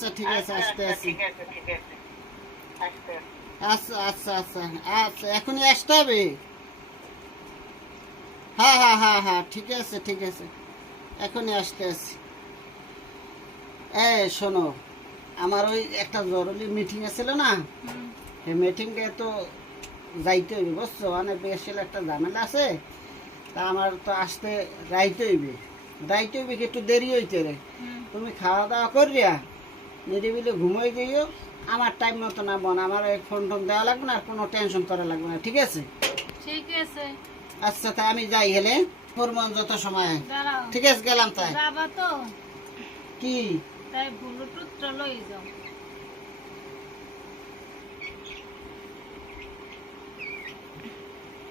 আচ্ছা ঠিক আছে, আসতে আছি। ঠিক আছে আসতে আচ্ছা আচ্ছা আচ্ছা আচ্ছা, এখনই আসতে হবে। হ্যাঁ হ্যাঁ হ্যাঁ হ্যাঁ, ঠিক আছে ঠিক আছে, এখনই আসতে আছি। শোনো, আমার ওই একটা জরুরি মিটিং ছিল না, এই মিটিংয়ে তো যাইতে হইবে, বুঝছো? মানে বেশ একটা ঝামেলা আছে, তা আমার তো আসতে রাইতে হইবে। রাইতে হইবে কি, একটু দেরি হইতে রে। তুমি খাওয়া দাওয়া করিয়া নিরিবিলি ঘুমাই যাইও। আমার টাইম মতো না বোন, আমার ফোন টোন দেওয়া লাগবে না, আর কোনো টেনশন করা লাগবে না, ঠিক আছে? ঠিক আছে, আচ্ছা, তাই আমি যাই হেলে, করবো যত সময়। দাঁড়াও। ঠিক আছে, গেলাম। তাই যাবা তো? কি? তাই ব্লুটুথটা লই যাও।